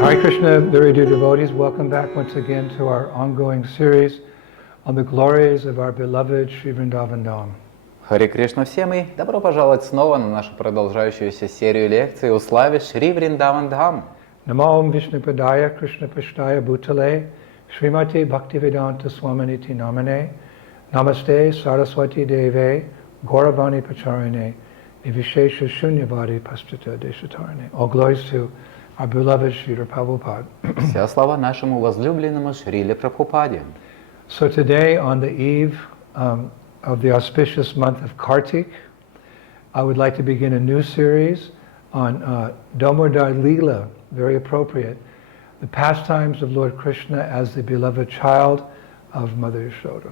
Hare Krishna, very dear devotees, welcome back once again to our ongoing series on the glories of our beloved Sri Vrindavan Dham. Харе Кришна всем и добро пожаловать снова на нашу продолжающуюся серию лекций о славе Шри Вриндаван Dham. Namo Vishnupadaya Krishna Pashtaya Bhutale Srimati Bhaktivedanta Swaminiti Namane Namaste Saraswati Deve Gauravani Pacharine Nivishesha Shunyavadi Pastita Deshatarine. All glories to our beloved Srila Prabhupada. Вся слава нашему возлюбленному Шриле Прабхупаде. So today, on the eve of the auspicious month of Kartik, I would like to begin a new series on Damodar lila, very appropriate, the pastimes of Lord Krishna as the beloved child of Mother Yasoda.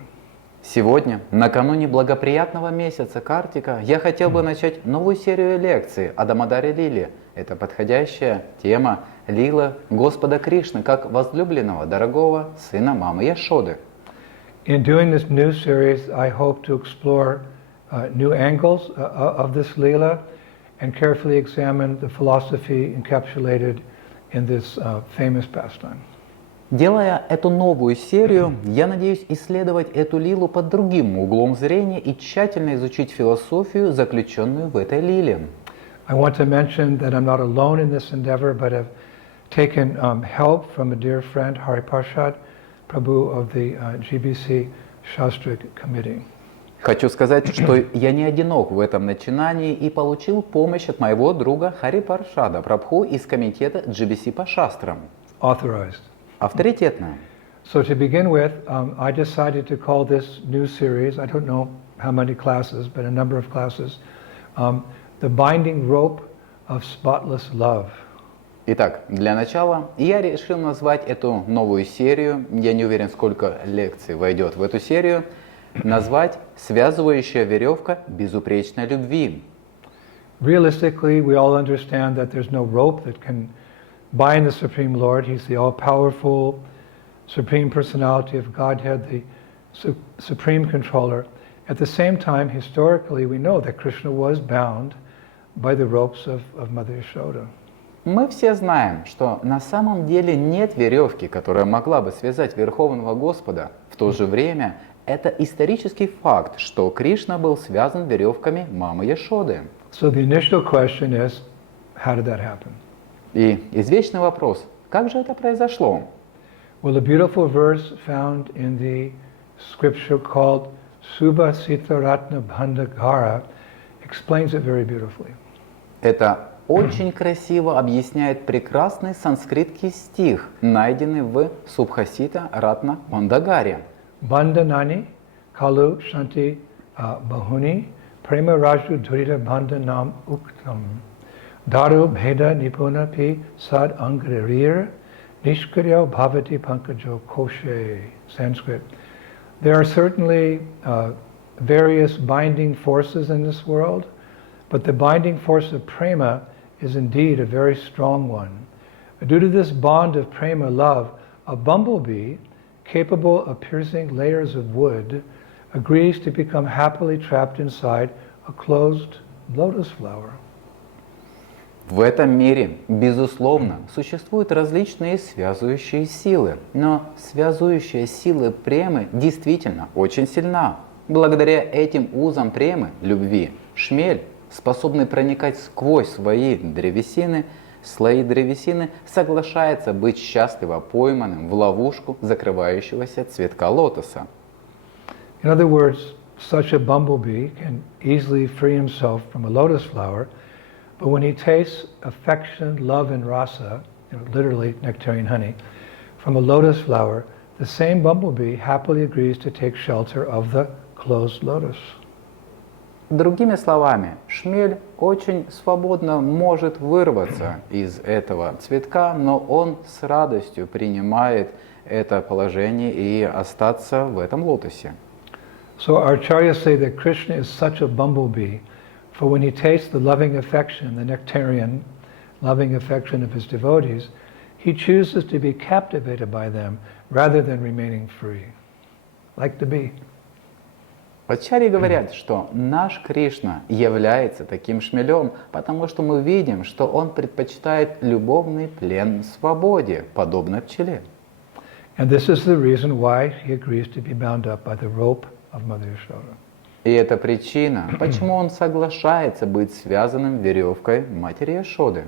Сегодня, накануне благоприятного месяца Картика, я хотел бы начать новую серию лекций о Дамодаре Лиле. Это подходящая тема Лила Господа Кришны, как возлюбленного, дорогого сына мамы Яшоды. In doing this new series, I hope to explore new angles of this lila and carefully examine the philosophy encapsulated in this famous pastime. Делая эту новую серию, я надеюсь исследовать эту лилу под другим углом зрения и тщательно изучить философию, заключенную в этой лиле. I want to mention that I'm not alone in this endeavor, but have taken help from a dear friend, Hari-suri, Prabhu of the GBC Shastric Committee. Хочу сказать, что я не одинок в этом начинании и получил помощь от моего друга Хари-паршада Прабху из комитета GBC по шастрам. Authorized. Авторитетно. So to begin with, I decided to call this new series, I don't know how many classes, but a number of classes, The Binding Rope of Spotless Love. Итак, для начала я решил назвать эту новую серию, я не уверен, сколько лекций войдет в эту серию, назвать «Связывающая веревка безупречной любви». Realistically, we all understand that there's no rope that can bind the Supreme Lord. He's the all-powerful Supreme Personality of Godhead, the Supreme Controller. At the same time, historically, we know that Krishna was bound by the ropes of Mother Yasoda. Мы все знаем, что на самом деле нет веревки, которая могла бы связать Верховного Господа. В то же время это исторический факт, что Кришна был связан веревками мамы Яшоды. So the initial question is, how did that happen? И извечный вопрос, как же это произошло? Well, a beautiful verse found in the scripture called Subha Sitaratna Bhandagara explains it very beautifully. Это очень красиво объясняет прекрасный санскритский стих, найденный в Субхасита Ратна Бандагаре. Bandhanani kalu shanti bahuni prema raju dhurita bandhanam uktam daru bheda nipuna pi sad angririr nishkaryo bhavati pankajo koshe. Sanskrit. There are certainly various binding forces in this world, but the binding force of prema is indeed a very strong one. Due to this bond of prema love, a bumblebee, capable of piercing layers of wood, agrees to become happily trapped inside a closed lotus flower. В этом мире, безусловно, существуют различные связывающие силы, но связывающая сила премы действительно очень сильна. Благодаря этим узам премы, любви, шмель, способный проникать сквозь слои древесины, соглашается быть счастливо пойманным в ловушку закрывающегося цветка лотоса. In other words, such a bumblebee can easily free himself from a lotus flower, but when he tastes affection, love, and rasa, literally nectarian honey, from a lotus flower, the same bumblebee happily agrees to take shelter of the closed lotus. Другими словами, шмель очень свободно может вырваться из этого цветка, но он с радостью принимает это положение и остаться в этом лотосе. So our acarayas say that Krishna is such a bumblebee, for when he tastes the loving affection, the nectarian loving affection of his devotees, he chooses to be captivated by them rather than remaining free, like the bee. Ачарьи говорят, что наш Кришна является таким шмелем, потому что мы видим, что он предпочитает любовный плен свободе, подобно пчеле. And this is the reason why he agrees to be bound up by the rope of Mother Yasoda. И это причина, почему он соглашается быть связанным веревкой матери Яшоды.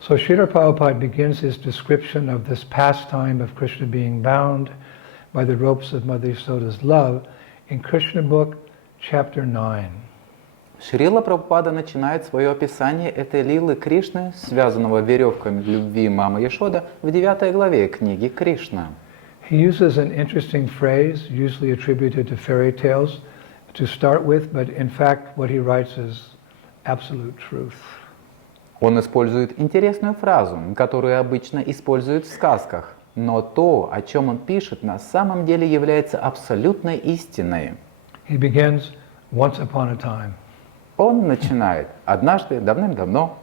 So Srila Prabhupada begins his description of this pastime of Krishna being bound by the ropes of Mother Yasoda's love in Krishna book, chapter 9. Шрила Прабхупада начинает свое описание этой лилы Кришны, связанного веревками любви мамы Яшода, в 9 главе книги Кришна. He uses an interesting phrase, usually attributed to fairy tales, to start with, but in fact what he writes is absolute truth. Он использует интересную фразу, которую обычно используют в сказках, но то, о чем он пишет, на самом деле является абсолютной истиной. He begins once upon a time. Он начинает однажды, давным-давно.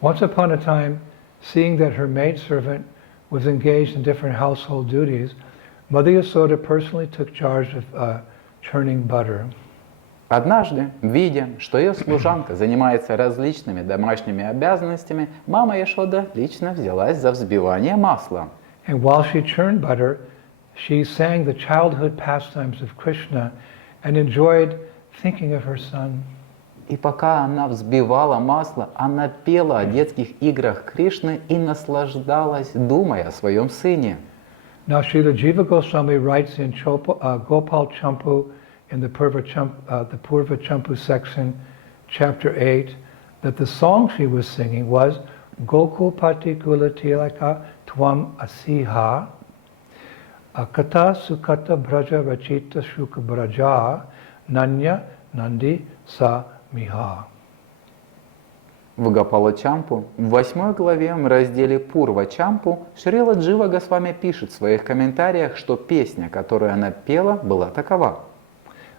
Once upon a time, seeing that her maidservant was engaged in different household duties, Mother Yasoda personally took charge of churning butter. Однажды, видя, что ее служанка занимается различными домашними обязанностями, мама Яшода лично взялась за взбивание масла. And while she churned butter, she sang the childhood pastimes of Krishna and enjoyed thinking of her son. И пока она взбивала масло, она пела о детских играх Кришны и наслаждалась, думая о своем сыне. Now Srila Jiva Goswami writes in Gopal Champu in the Purva Champu section, chapter 8, that the song she was singing was Gokupati Kulatilaka Tvam Asiha Akata Sukata Braja Rachita Shuka Braja Nanya Nandi Sa Miha. В Гопала Чампу, в 8 главе, в разделе Пурва Чампу, Шрила Джива Госвами пишет в своих комментариях, что песня, которую она пела, была такова.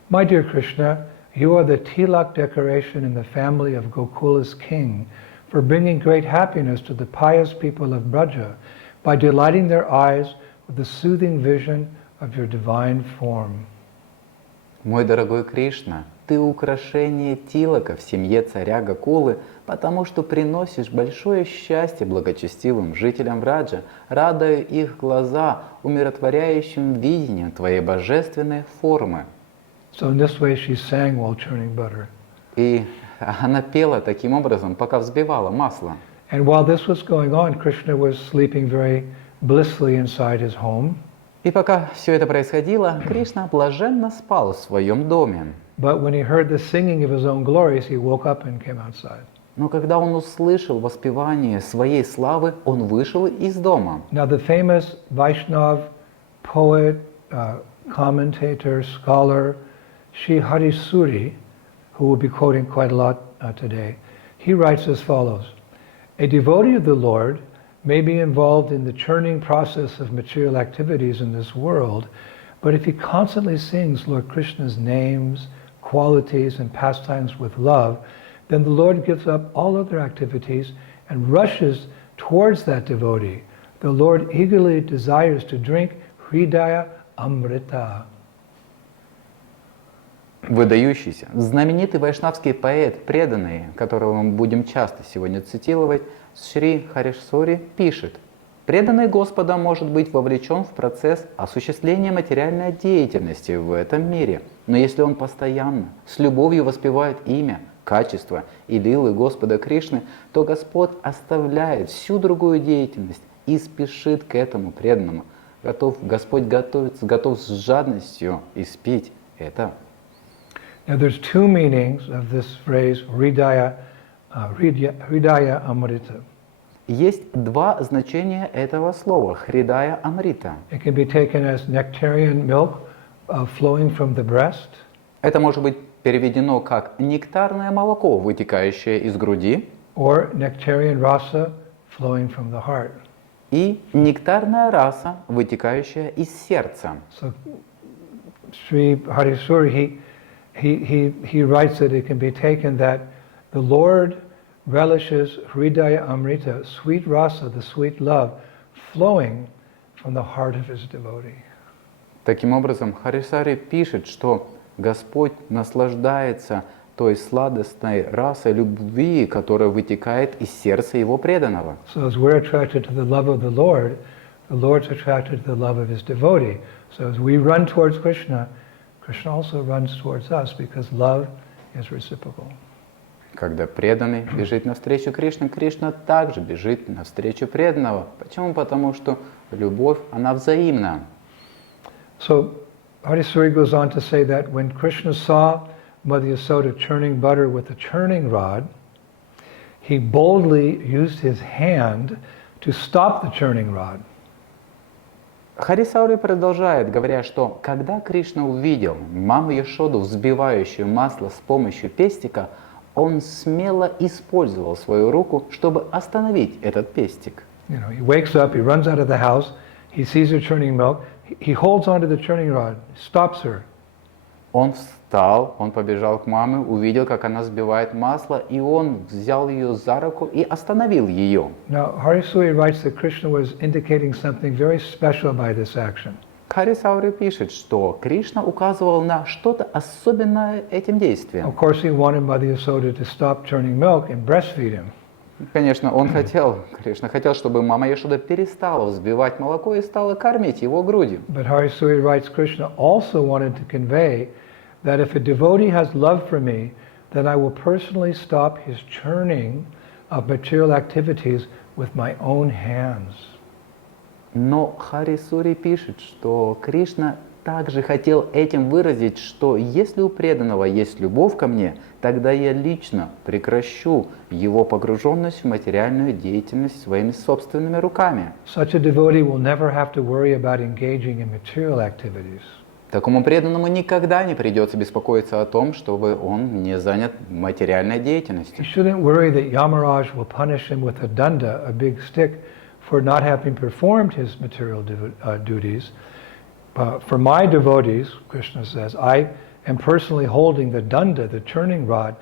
My dear Krishna, you are the tilak decoration in the family of Gokula's king for bringing great happiness to the pious people of Braja by delighting their eyes with the soothing vision of your divine form. Мой дорогой Кришна, ты украшение тилака в семье царя Гокулы, потому что приносишь большое счастье благочестивым жителям Браджа, радуя их глаза умиротворяющим видением твоей божественной формы. So in this way she sang while churning butter. И она пела таким образом, пока взбивала масло. And while this was going on, Krishna was sleeping very blissfully inside his home. И пока все это происходило, Кришна блаженно спал в своем доме. But when he heard the singing of his own glories, he woke up and came outside. Но когда он услышал воспевание своей славы, он вышел из дома. Now the famous Vaishnav poet, commentator, scholar, Sri Hari-suri, who we'll be quoting quite a lot today, he writes as follows: a devotee of the Lord may be involved in the churning process of material activities in this world, but if he constantly sings Lord Krishna's names, qualities, and pastimes with love, then the Lord gives up all other activities and rushes towards that devotee. The Lord eagerly desires to drink Hridaya Amrita. Выдающийся, знаменитый вайшнавский поэт, преданный, которого мы будем часто сегодня цитировать, Шри Хари-сури пишет: преданный Господа может быть вовлечен в процесс осуществления материальной деятельности в этом мире, но если он постоянно, с любовью воспевает имя, качества и лилы Господа Кришны, то Господь оставляет всю другую деятельность и спешит к этому преданному. Господь готов с жадностью испить это. Now there's two meanings of this phrase, Hridaya Amrita. Есть два значения этого слова «хридая амрита». It can be taken as nectarian milk flowing from the breast. Это может быть переведено как нектарное молоко, вытекающее из груди, Or nectarian rasa flowing from the heart. и нектарная раса, вытекающая из сердца. So Sri Hari-suri, he writes that it can be taken that the Lord relishes Hridaya Amrita, sweet rasa, the sweet love, flowing from the heart of his devotee. Таким образом, Хари-сари пишет, что Господь наслаждается той сладостной расой любви, которая вытекает из сердца Его преданного. So as we're attracted to the love of the Lord's attracted to the love of His devotee. So as we run towards Krishna, Krishna also runs towards us because love is reciprocal. Когда преданный бежит навстречу Кришне, Кришна также бежит навстречу преданного. Почему? Потому что любовь, она взаимна. So Hari-suri goes on to say that when Krishna saw Mother Yasoda churning butter with a churning rod, he boldly used his hand to stop the churning rod. Хари-саури продолжает, говоря, что когда Кришна увидел маму Яшоду, взбивающую масло с помощью пестика, он смело использовал свою руку, чтобы остановить этот пестик. You know, he wakes up, he runs out of the house, he sees her churning milk, he holds onto the churning rod, stops her. Он встал, он побежал к маме, увидел, как она взбивает масло, и он взял ее за руку и остановил ее. Now, Hari-suri writes that Krishna was indicating something very special by this action. Хари-саури пишет, что Кришна указывал на что-то особенное этим действием. Of course, he wanted Mother Yasoda to stop churning milk and breastfeed him. Конечно, Кришна хотел, чтобы мама Яшода перестала взбивать молоко и стала кормить его грудью. But Hari-suri writes Krishna also wanted to convey that if a devotee has love for me, then I will personally stop his churning of material activities with my own hands. Но Хари-сури пишет, что Кришна также хотел этим выразить, что если у преданного есть любовь ко мне, тогда я лично прекращу его погруженность в материальную деятельность своими собственными руками. Such a devotee will never have to worry about engaging in material activities. Такому преданному никогда не придется беспокоиться о том, чтобы он не занят материальной He деятельностью. shouldn't worry that Yamaraj will punish him with a danda, a big stick, for not having performed his material duties. For my devotees, Krishna says, I am personally holding the danda, the churning rod.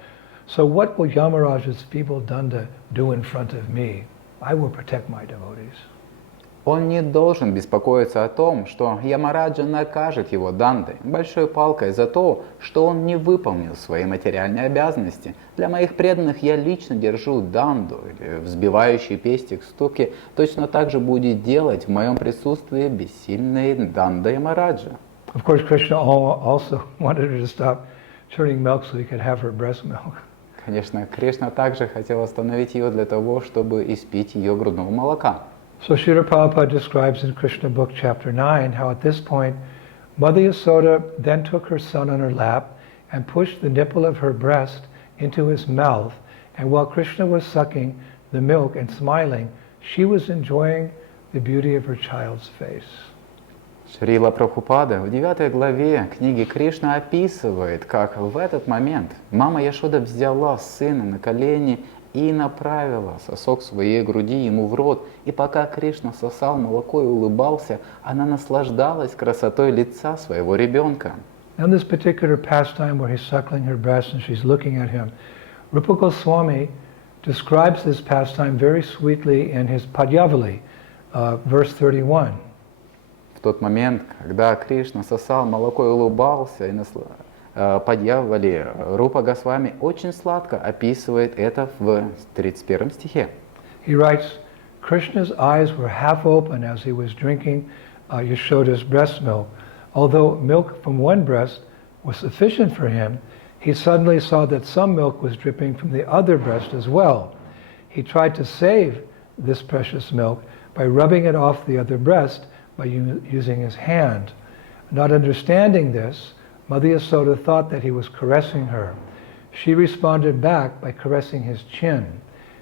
So what will Yamaraj's feeble danda do in front of me? I will protect my devotees. Он не должен беспокоиться о том, что Ямараджа накажет его дандой, большой палкой, за то, что он не выполнил свои материальные обязанности. Для моих преданных я лично держу данду, или взбивающий пестик стуки, точно так же будет делать в моем присутствии бессильный данда Ямараджа. Of course, Krishna also wanted her to stop churning milk so he could have her breast milk. Конечно, Кришна также хотел остановить ее для того, чтобы испить ее грудного молока. So Srila Prabhupada describes in Krishna book chapter 9 how at this point Mother Yasoda then took her son on her lap and pushed the nipple of her breast into his mouth, and while Krishna was sucking the milk and smiling, she was enjoying the beauty of her child's face. Шрила Прабхупада в 9 главе книги Кришна описывает, как в этот момент мама Яшода взяла сына на колени и направила сосок своей груди ему в рот, и пока Кришна сосал молоко и улыбался, она наслаждалась красотой лица своего ребенка. In this particular pastime where he's suckling her breast and she's looking at him, Rupa Goswami describes this pastime very sweetly in his Padyavali, verse 31. В тот момент, когда Кришна сосал молоко и улыбался, и Падьявали, Рупа Госвами очень сладко описывает это в 31 стихе. He writes, Krishna's eyes were half open as he was drinking Yashoda's breast milk. Although milk from one breast was sufficient for him, he suddenly saw that some milk was dripping from the other breast as well. He tried to save this precious milk by rubbing it off the other breast by using his hand. Not understanding this, Mother Yasoda thought that he was caressing her. She responded back by caressing his chin.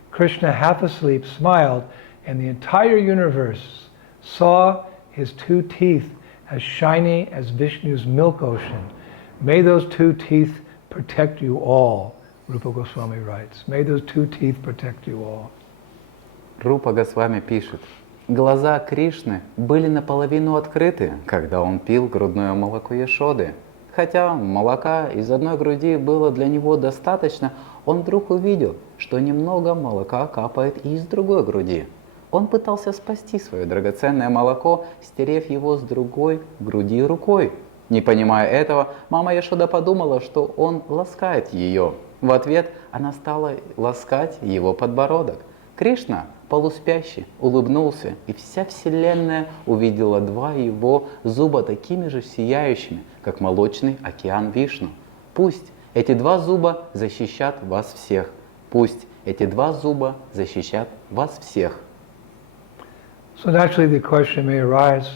Krishna, half asleep, smiled, and the entire universe saw his two teeth as shiny as Vishnu's milk ocean. May those two teeth protect you all, Rupa Goswami writes. May those two teeth protect you all. Рупа Госвами пишет, глаза Кришны были наполовину открыты, когда он пил грудное молоко Яшоды. Хотя молока из одной груди было для него достаточно, он вдруг увидел, что немного молока капает и из другой груди. Он пытался спасти свое драгоценное молоко, стерев его с другой груди рукой. Не понимая этого, мама Яшода подумала, что он ласкает ее. В ответ она стала ласкать его подбородок. Кришна, полуспящий, улыбнулся, и вся вселенная увидела два его зуба такими же сияющими, как молочный океан Вишну. Пусть эти два зуба защищат вас всех. Пусть эти два зуба защищат вас всех. So naturally the question may arise,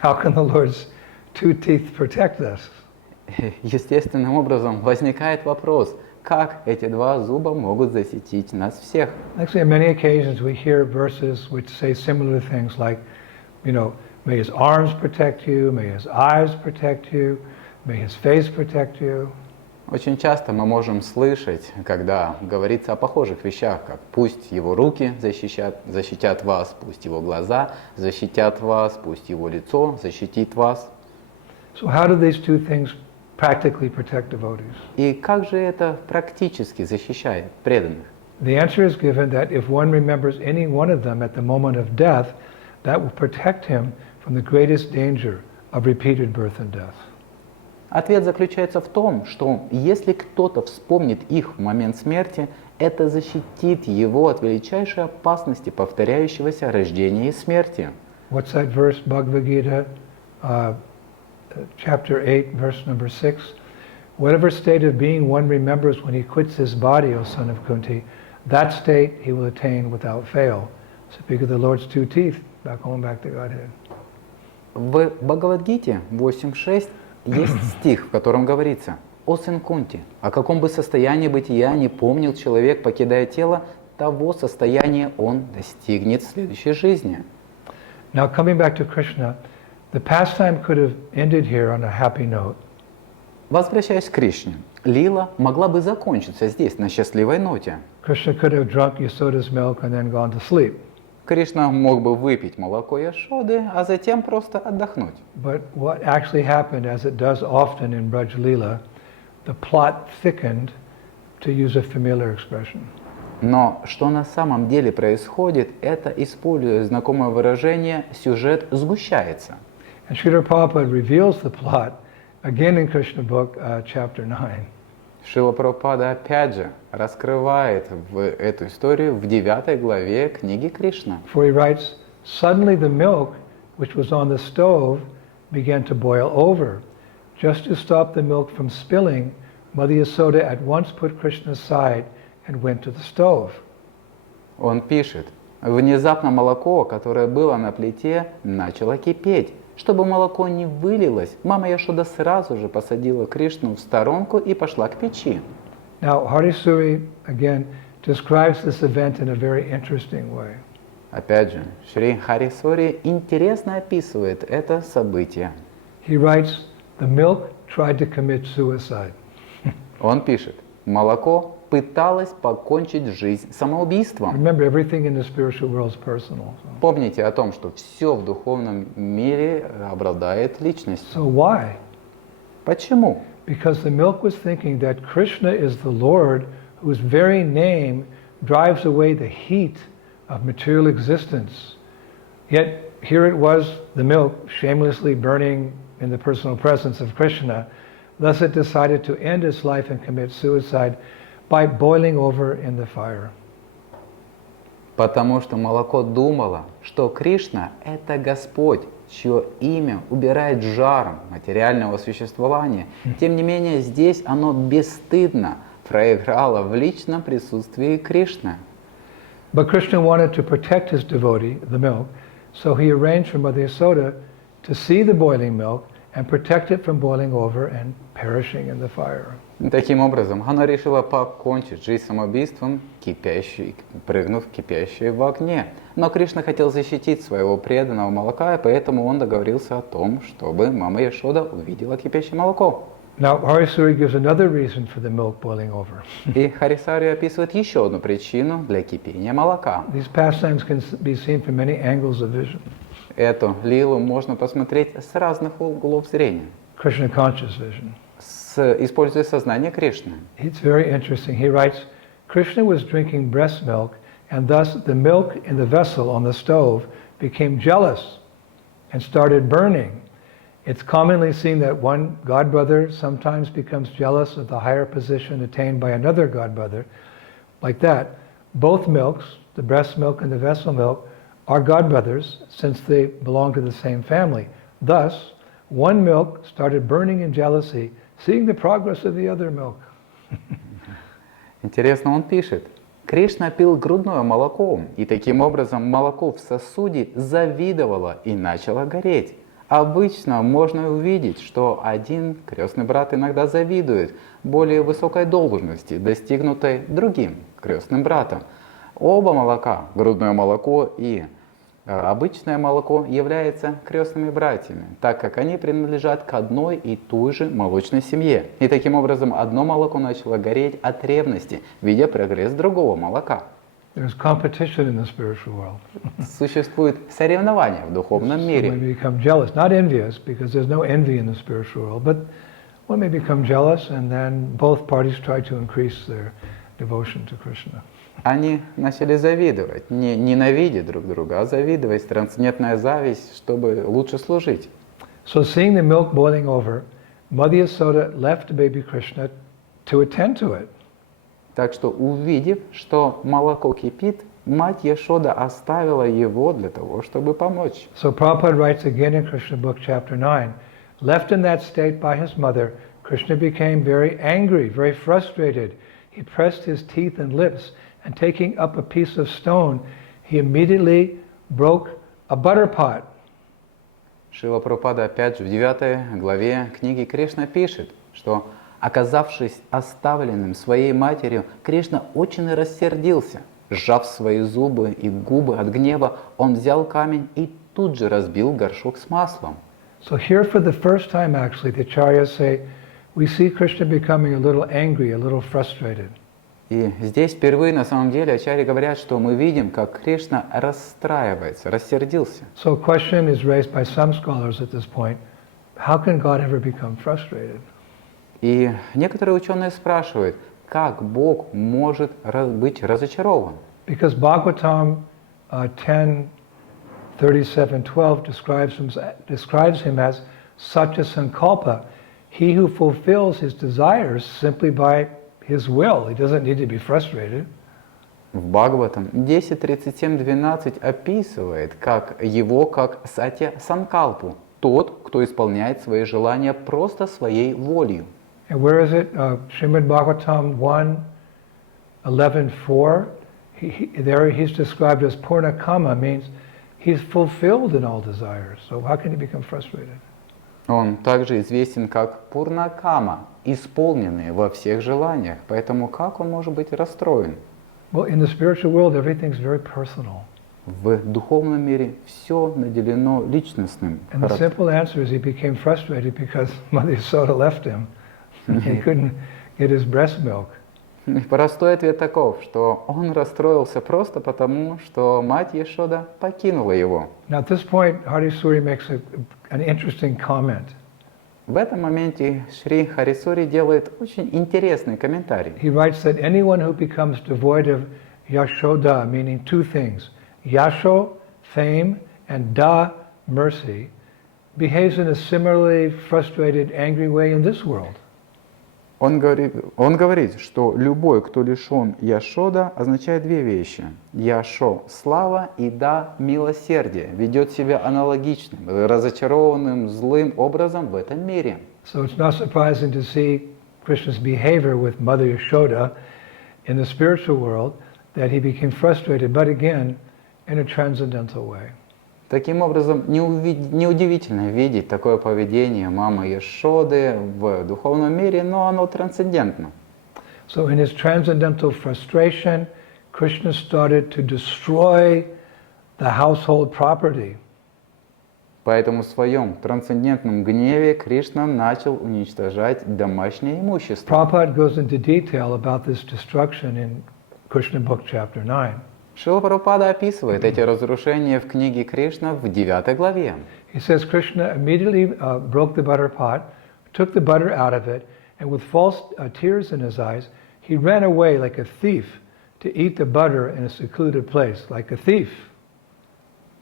how can the Lord's two teeth protect us? Естественным образом возникает вопрос, как эти два зуба могут защитить нас всех? Actually, on many occasions we hear verses which say similar things like, may his arms protect you, may his eyes protect you, may his face protect you. Очень часто мы можем слышать, когда говорится о похожих вещах, как пусть его руки защитят вас, пусть его глаза защитят вас, пусть его лицо защитит вас. So how do these two things practically protect devotees? И как же это практически защищает преданных? The answer is given that if one remembers any one of them at the moment of death, that will protect him from the greatest danger of repeated birth and death. Ответ заключается в том, что если кто-то вспомнит их в момент смерти, это защитит его от величайшей опасности повторяющегося рождения и смерти. What's that verse, Bhagavad Gita, chapter 8, verse number 6? Whatever state of being one remembers when he quits his body, O son of Kunti, that state he will attain without fail. Speak of the Lord's two teeth, going back to Godhead. В Бхагавад-гите 8.6 есть стих, в котором говорится: «О сын Кунти, о каком бы состоянии бытия не помнил человек, покидая тело, того состояния он достигнет в следующей жизни». Now coming back to Krishna, the pastime could have ended here on a happy note. Возвращаясь к Кришне, лила могла бы закончиться здесь, на счастливой ноте. Krishna could have drunk Yasoda's milk and then gone to sleep. Кришна мог бы выпить молоко Яшоды, а затем просто отдохнуть. But what actually happened, as it does often in Braj Lila, the plot thickened, to use a familiar expression. Но что на самом деле происходит, это, используя знакомое выражение, сюжет сгущается. And Srila Prabhupada reveals the plot again in Krishna book, chapter 9. Шрила Прабхупада опять же раскрывает эту историю в 9 главе книги Кришна. For he writes, suddenly the milk which was on the stove began to boil over. Just to stop the milk from spilling, Mother Yasoda at once put Krishna aside and went to the stove. Он пишет: внезапно молоко, которое было на плите, начало кипеть. Чтобы молоко не вылилось, мама Яшода сразу же посадила Кришну в сторонку и пошла к печи. Now, Hari-suri, again, describes this event in a very interesting way. Опять же, Шри Хари-сури интересно описывает это событие. He writes, the milk tried to commit suicide. Он пишет: молоко пыталось покончить жизнь самоубийством. Remember, everything in the spiritual world is personal. Помните о том, что все в духовном мире обладает личностью. So why? Почему? Because the milk was thinking that Krishna is the Lord whose very name drives away the heat of material existence. Yet here it was, the milk, shamelessly burning in the personal presence of Krishna. Thus it decided to end its life and commit suicide by boiling over in the fire. Потому что молоко думало, что Кришна – это Господь, чье имя убирает жаром материального существования. Тем не менее, здесь оно бесстыдно проиграло в личном присутствии Кришны. But Krishna wanted to protect his devotee, the milk, so he arranged for Mother Yasoda to see the boiling milk and protect it from boiling over and perishing in the fire. Таким образом, она решила покончить жизнь самоубийством, прыгнув в кипящее в огне. Но Кришна хотел защитить своего преданного молока, и поэтому он договорился о том, чтобы мама Яшода увидела кипящее молоко. Now, Hari-suri gives another reason for the milk boiling over. И Хари-сари описывает еще одну причину для кипения молока. These pastimes can be seen from many angles of vision. Эту лилу можно посмотреть с разных углов зрения. Krishna conscious vision. Используя сознание Кришны. It's very interesting. He writes, Krishna was drinking breast milk, and thus the milk in the vessel on the stove became jealous and started burning. It's commonly seen that one godbrother sometimes becomes jealous of the higher position attained by another godbrother. Like that, both milks, the breast milk and the vessel milk, are godbrothers since they belong to the same family. Thus, one milk started burning in jealousy, seeing the progress of the other milk. Интересно, он пишет, Кришна пил грудное молоко, и таким образом молоко в сосуде завидовало и начало гореть. Обычно можно увидеть, что один крестный брат иногда завидует более высокой должности, достигнутой другим крестным братом. Оба молока, грудное молоко и обычное молоко, являются крестными братьями, так как они принадлежат к одной и той же молочной семье. И таким образом одно молоко начало гореть от ревности, видя прогресс другого молока. There's competition in the spiritual world. Существует соревнование в духовном So мире. one may become jealous, not envious, because there's no envy in the spiritual world, but one may become jealous and then both parties try to increase their devotion to Krishna. Они начали завидовать, не ненавидеть друг друга, а завидовать, трансцендентная зависть, чтобы лучше служить. So seeing the milk boiling over, Mother Yasoda left baby Krishna to attend to it. Так что, увидев, что молоко кипит, мать Яшода оставила его для того, чтобы помочь. So Prabhupada writes again in Krishna book chapter 9, left in that state by his mother, Krishna became very angry, very frustrated. He pressed his teeth and lips, and taking up a piece of stone, he immediately broke a butter pot. Шрила Прабхупада опять же в 9 главе книги Кришна пишет, что, оказавшись оставленным своей матерью, Кришна очень рассердился. Сжав свои зубы и губы от гнева, он взял камень и тут же разбил горшок с маслом. So here for the first time actually, the acaryas say, we see Krishna becoming a little angry, a little frustrated. И здесь впервые на самом деле ачарьи говорят, что мы видим, как Кришна расстраивается, рассердился. So a question is raised by some scholars at this point, how can God ever become frustrated? И некоторые ученые спрашивают, как Бог может быть разочарован? Because Bhagavatam 10:37-12 describes him as Satya Sankalpa, he who fulfills his desires simply by his will. He doesn't need to be frustrated. В Бхагаватам 10.37.12 описывает его как Сатья Санкалпу, тот, кто исполняет свои желания просто своей волей. And where is it? Srimad Bhagavatam 1:11.4. There he's described as Purnakama, means he's fulfilled in all desires. So how can he become frustrated? Он также известен как Пурнакама, исполненный во всех желаниях. Поэтому как он может быть расстроен? Well, in the spiritual world, everything's very personal. В духовном мире все наделено личностным And the характером. simple answer is he became frustrated because Mother Yasoda left him. He couldn't get his breast milk. Простой ответ таков, что он расстроился просто потому, что мать Яшода покинула его. Now at this point, Hari-suri makes an interesting comment. В этом моменте Шри Хари-сури делает очень интересный комментарий. He writes that anyone who becomes devoid of Yasoda, meaning two things, Yasho, fame, and Da, mercy, behaves in a similarly frustrated, angry way in this world. Он говорит, что любой, кто лишен Яшода, означает две вещи. Яшо – слава, и да – милосердие. Ведет себя аналогичным, разочарованным, злым образом в этом мире. So it's not surprising to see Krishna's behavior with Mother Yasoda in the spiritual world, that he became frustrated, but again, in a transcendental way. Таким образом, неудивительно видеть такое поведение мамы Яшоды в духовном мире, но оно трансцендентно. So in his transcendental frustration, Krishna started to destroy the household property. Поэтому в своем трансцендентном гневе Кришна начал уничтожать домашнее имущество. Prabhupada goes into detail about this destruction in Krishna book chapter 9. Шрила Прабхупада описывает эти разрушения в книге Кришна в 9 главе. He says Krishna immediately broke the butter pot, took the butter out of it, and with false tears in his eyes, he ran away like a thief to eat the butter in a secluded place, like a thief.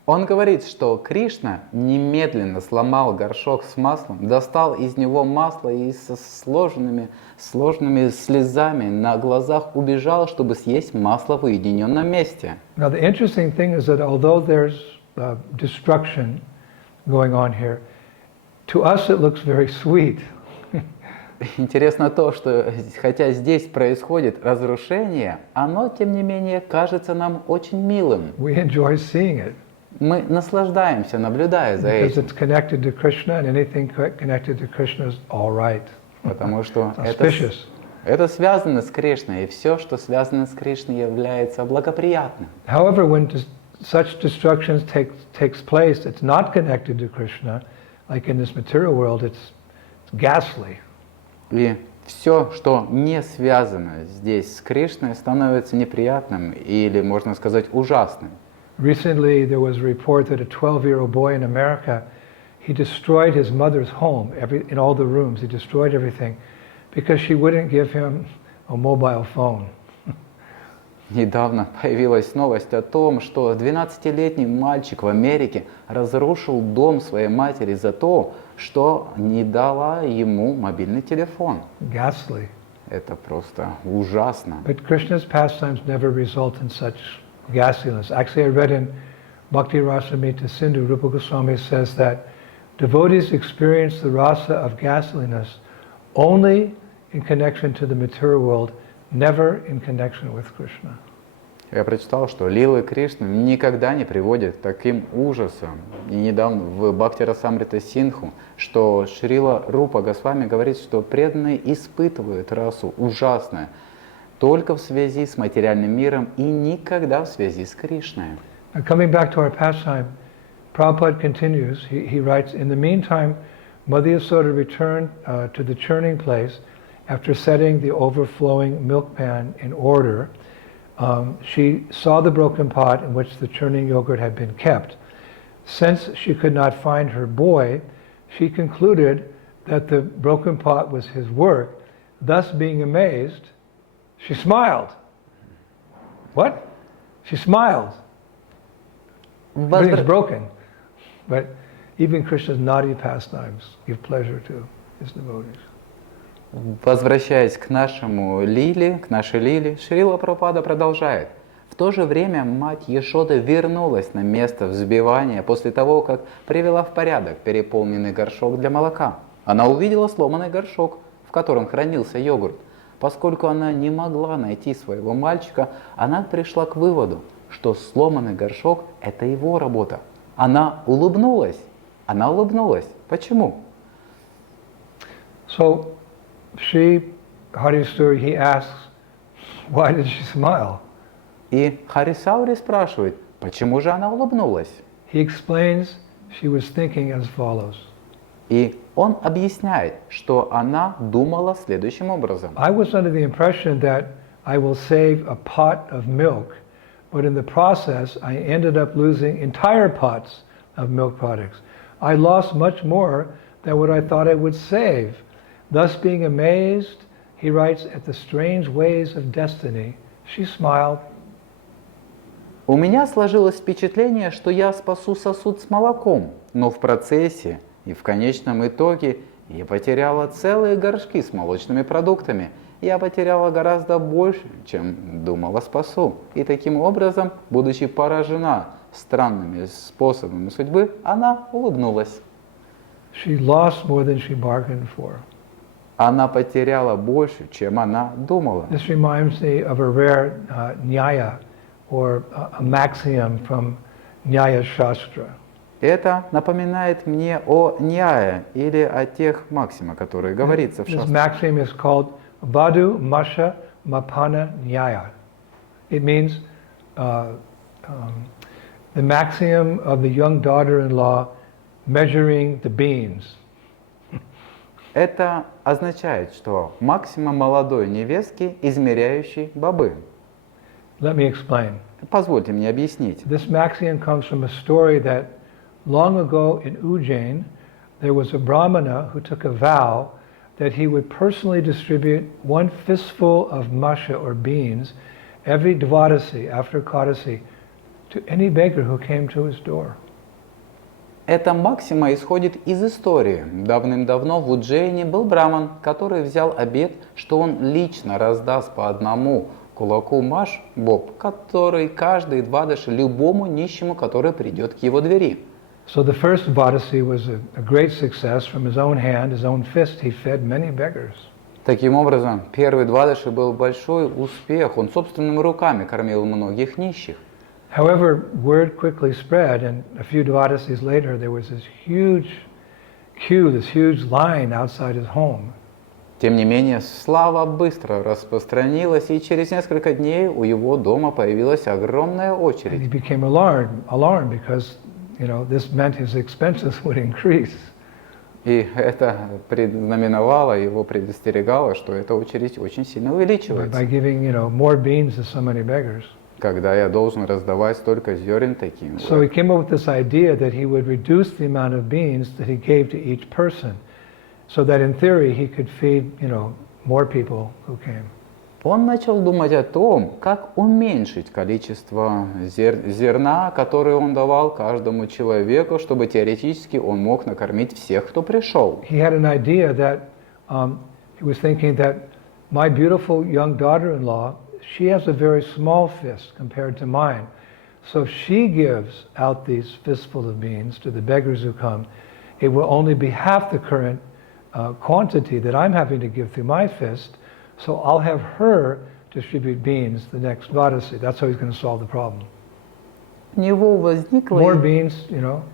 Он говорит, что Кришна немедленно сломал горшок с маслом, достал из него масло и со сложными слезами на глазах убежал, чтобы съесть масло в уединенном месте. Now the interesting thing is that although there's destruction going on here, to us it looks very sweet. Интересно то, что хотя здесь происходит разрушение, оно, тем не менее, кажется нам очень милым. We enjoy seeing it. Мы наслаждаемся, наблюдая за Because этим. it's connected to Krishna, and anything connected to Krishna is all right. Потому что Auspicious. это связано с Кришной, и все, что связано с Кришной, является благоприятным. However, when such destructions takes place, it's not connected to Krishna, like in this material world, it's ghastly. И все, что не связано здесь с Кришной, становится неприятным или, можно сказать, ужасным. Recently, there was a report that a 12-year-old boy in America, he destroyed his mother's home, in all the rooms. He destroyed everything because she wouldn't give him a mobile phone. Недавно появилась новость о том, что 12-летний мальчик в Америке разрушил дом своей матери за то, что не дала ему мобильный телефон. Ghastly. Это просто ужасно. But Krishna's pastimes never result in such ghastliness. Actually, I read in Bhakti Rasamrita Sindhu, Rupa Goswami says that devotees experience the rasa of ghastliness only in connection to the material world, never in connection with Krishna. Я прочитал, что лилы Кришны никогда не приводят к таким ужасам. И недавно в Бхакти Расамрита Синдху, что Шрила Рупа Госвами говорит, что преданные испытывают расу ужасное только в связи с материальным миром и никогда в связи с Кришной. Now, coming back to our pastime, Prabhupada continues, he writes, in the meantime, Mother Yasoda returned to the churning place after setting the overflowing milk pan in order. She saw the broken pot in which the churning yogurt had been kept. Since she could not find her boy, she concluded that the broken pot was his work. Thus, being amazed, she smiled. What? She smiled. Everything's broken. But even Krishna's naughty pastimes give pleasure to his devotees. Возвращаясь к нашей Лиле, Шрила Прабхупада продолжает. В то же время мать Яшода вернулась на место взбивания после того, как привела в порядок переполненный горшок для молока. Она увидела сломанный горшок, в котором хранился йогурт. Поскольку она не могла найти своего мальчика, она пришла к выводу, что сломанный горшок – это его работа. Она улыбнулась. Почему? So, Sri Hari-suri, he asks, why did she smile? И Хари-саури спрашивает, почему же она улыбнулась? He explains she was thinking as follows. И он объясняет, что она думала следующим образом. I was under the impression that I will save a pot of milk, but in the process I ended up losing entire pots of milk products. I lost much more than what I thought I would save. Thus, being amazed, he writes, at the strange ways of destiny, she smiled. У меня сложилось впечатление, что я спасу сосуд с молоком, но в процессе и в конечном итоге я потеряла целые горшки с молочными продуктами. Я потеряла гораздо больше, чем думала спасу. И таким образом, будучи поражена странными способами судьбы, она улыбнулась. She lost more than she bargained for. Она потеряла больше, чем она думала. This reminds me of a rare nyaya, or a maxiom from Nyaya Shastra. Это напоминает мне о ньяе или о тех максимах, которые говорится в This шастре. maxim is called Vadu Masha Mapana Nyaya. It means the maxim of the young daughter-in-law measuring the beans. Это означает, что максима молодой невестки, измеряющей бобы. Let me explain. Позвольте мне объяснить. This maxim comes from a story that long ago in Ujjain, there was a brahmana who took a vow that he would personally distribute one fistful of masha or beans every dvadasi, after Kadasi, to any beggar who came to his door. Эта максима исходит из истории. Давным-давно в Уджейне был браман, который взял обет, что он лично раздаст по одному кулаку маш, боб, который каждый двадаши любому нищему, который придет к его двери. So the first devotee was a great success. From his own hand, his own fist, he fed many beggars. Таким образом, первый двадаши был большой успех. Он собственными руками кормил многих нищих. However, word quickly spread, and a few devotees later, there was this huge queue, this huge line outside his home. Тем не менее, слава быстро распространилась, и через несколько дней у его дома появилась огромная And he очередь. became alarmed because, this meant his expenses would increase. И это предзнаменовало, его предостерегало, что эта очередь очень сильно By увеличивается. giving, more beans to so many beggars. Когда я должен раздавать столько зерен таким. So he came up with this idea that he would reduce the amount of beans that he gave to each person, so that in theory he could feed, more people who came. Он начал думать о том, как уменьшить количество зерна, которое он давал каждому человеку, чтобы теоретически он мог накормить всех, кто пришел. He had an idea that he was thinking that my beautiful young daughter-in-law, she has a very small fist compared to mine. So if she gives out these fistfuls of beans to the beggars who come, it will only be half the current quantity that I'm having to give through my fist. So I'll have her distribute beans the next Vadasi. That's how he's going to solve the problem. У него возникла More beans,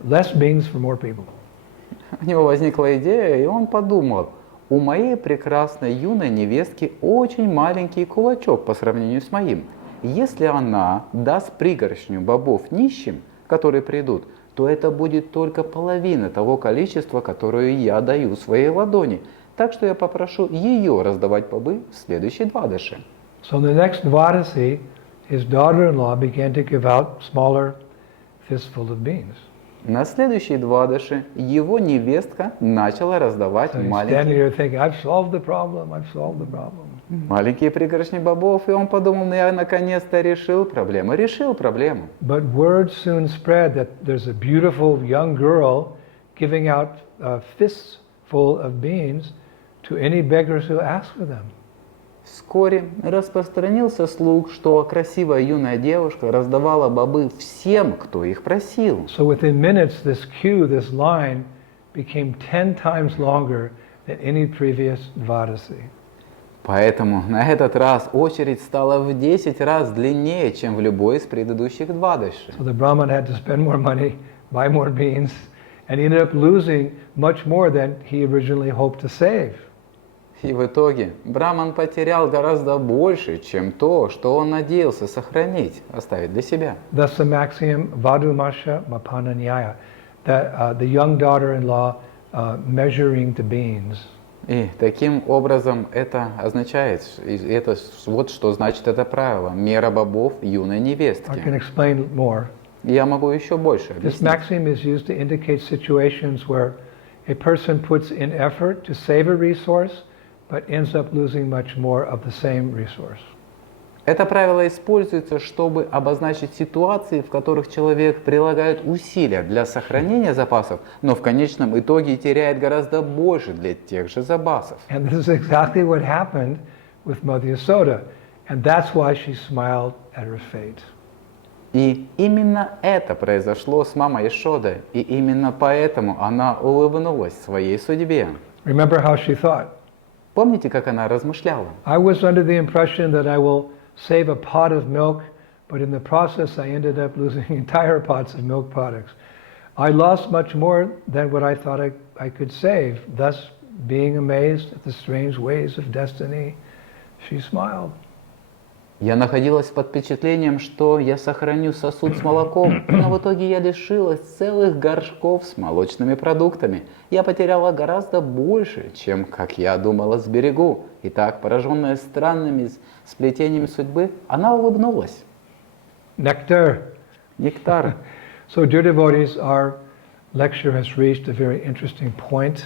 less beans for more people. У него возникла идея, и он подумал, у моей прекрасной юной невестки очень маленький кулачок по сравнению с моим. Если она даст пригоршню бобов нищим, которые придут, то это будет только половина того количества, которое я даю своей ладони. Так что я попрошу ее раздавать бобы в следующей двадаши. So the next Vadasi, his daughter-in-law began to give out smaller fistful of beans. На следующей двадаши его невестка начала раздавать So he's standing маленькие here thinking, I've solved the problem, I've solved the problem. пригоршни бобов, и он подумал, ну я наконец-то решил проблему. But word soon spread that there's a beautiful young girl giving out a fistful of beans to any beggars who ask for them. Вскоре распространился слух, что красивая юная девушка раздавала бобы всем, кто их просил. So within minutes, this queue, this line, became 10 times longer than any previous Vadasi. Поэтому на этот раз очередь стала в 10 раз длиннее, чем в любой из предыдущих двадаши. So the Brahman had to spend more money, buy more beans, and he ended up losing much more than he originally hoped to save. И в итоге Браман потерял гораздо больше, чем то, что он надеялся сохранить, оставить для себя. Thus the maxim Vadumasha Mapananyaya, that the young daughter-in-law measuring the beans. И таким образом это означает, и это вот что значит это правило, мера бобов юной I can невестки. explain more. Я могу еще больше This объяснить. maxim is used to indicate situations where a person puts in effort to save a resource, but ends up losing much more of the same resource. Это правило используется, чтобы обозначить ситуации, в которых человек прилагает усилия для сохранения запасов, но в конечном итоге теряет гораздо больше для тех же запасов. And this is exactly what happened with Mother Yasoda, and that's why she smiled at her fate. И именно это произошло с мамой Яшодой, и именно поэтому она улыбнулась своей судьбе. Remember how she thought? Помните, как она размышляла? I was under the impression that I will save a pot of milk, but in the process I ended up losing entire pots of milk products. I lost much more than what I thought I could save. Thus, being amazed at the strange ways of destiny, she smiled. Я находилась под впечатлением, что я сохраню сосуд с молоком, но в итоге я лишилась целых горшков с молочными продуктами. Я потеряла гораздо больше, чем, как я думала, сберегу. И так, пораженная странными сплетениями судьбы, она улыбнулась. Nectar. Нектар. So, dear devotees, our lecture has reached a very interesting point.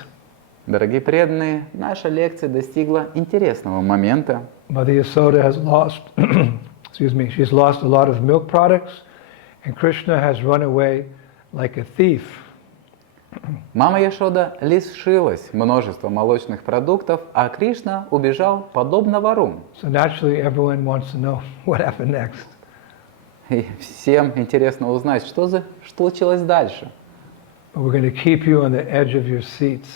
Дорогие преданные, наша лекция достигла интересного момента. Mother Yasoda has lost, she's lost a lot of milk products, And Krishna has run away like a thief. Мама Яшода лишилась множества молочных продуктов, а Кришна убежал подобно вору. So naturally everyone wants to know what happened next. И всем интересно узнать, что случилось дальше. But we're going to keep you on the edge of your seats.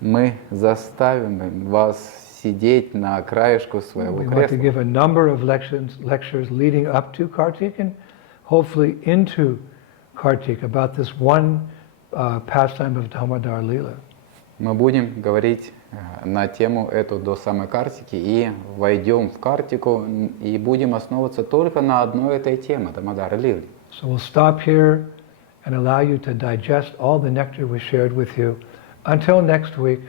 Мы заставим вас сидеть на краешку своего We want to кресла. give a number of lectures leading up to Kartika and hopefully into Kartika about this one pastime of Damodar lila. Мы будем говорить на тему эту до самой Картики и войдем в Картику и будем основываться только на одной этой теме, Дамодара Лилы. So we'll stop here and allow you to digest all the nectar we shared with you until next week.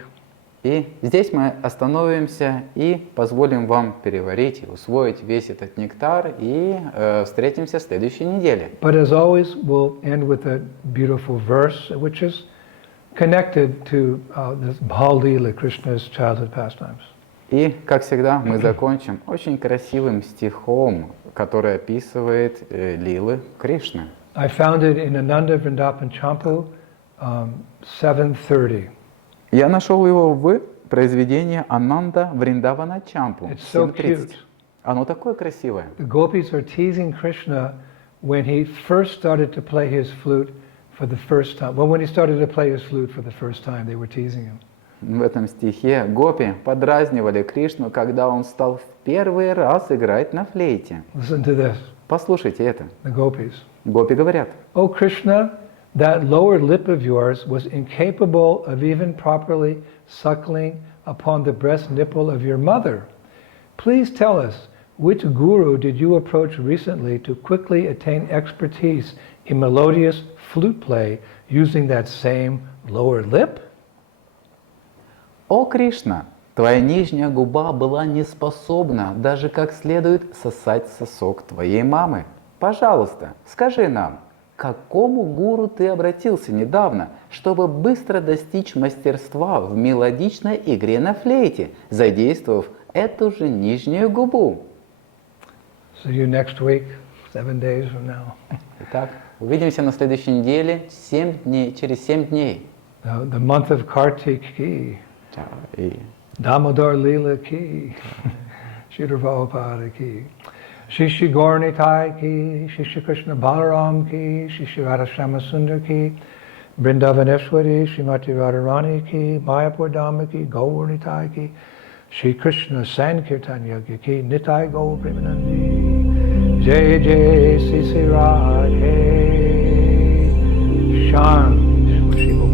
И здесь мы остановимся и позволим вам переварить и усвоить весь этот нектар и встретимся в следующей неделе. But as always, we'll end with a beautiful verse which is connected to this Lila, Krishna's childhood pastimes. И, как всегда, мы закончим очень красивым стихом, который описывает лилы Кришны. I found it in Ananda Vrindavan Champu 7:30. Я нашел его в произведении Ананда Вриндавана Чампу It's so 7:30. cute. Оно такое красивое. The gopis are teasing Krishna when he first started to play his flute for the first time. Well, when he started to play his flute for the first time, they were teasing him. В этом стихе гопи подразнивали Кришну, когда он стал в первый раз играть на флейте. Listen to this, Послушайте это. the gopis. Гопи говорят: Oh Krishna, that lower lip of yours was incapable of even properly suckling upon the breast nipple of your mother. Please tell us, which guru did you approach recently to quickly attain expertise in melodious flute play using that same lower lip? «О, Кришна, твоя нижняя губа была не способна даже как следует сосать сосок твоей мамы. Пожалуйста, скажи нам, к какому гуру ты обратился недавно, чтобы быстро достичь мастерства в мелодичной игре на флейте, задействовав эту же нижнюю губу?» See you next week, 7 days from now. Итак, увидимся на следующей неделе, через 7 дней. The month of Kartik ki, И Damodar lila ki, Shri Prabhupada ki, Shri Shri Gauranitai ki, Shri Shri Krishna Balaram ki, Shri Shri Radha Sundar ki, Vrindavaneshwari, Srimati Radharani ki, Mayapur Dhamma ki, Gauranitai ki, Shri Krishna Sankirtan Yagya ki, Nitai Gaur Premanandi, Jai Jai Sri Sri Radhe, Shanti Shri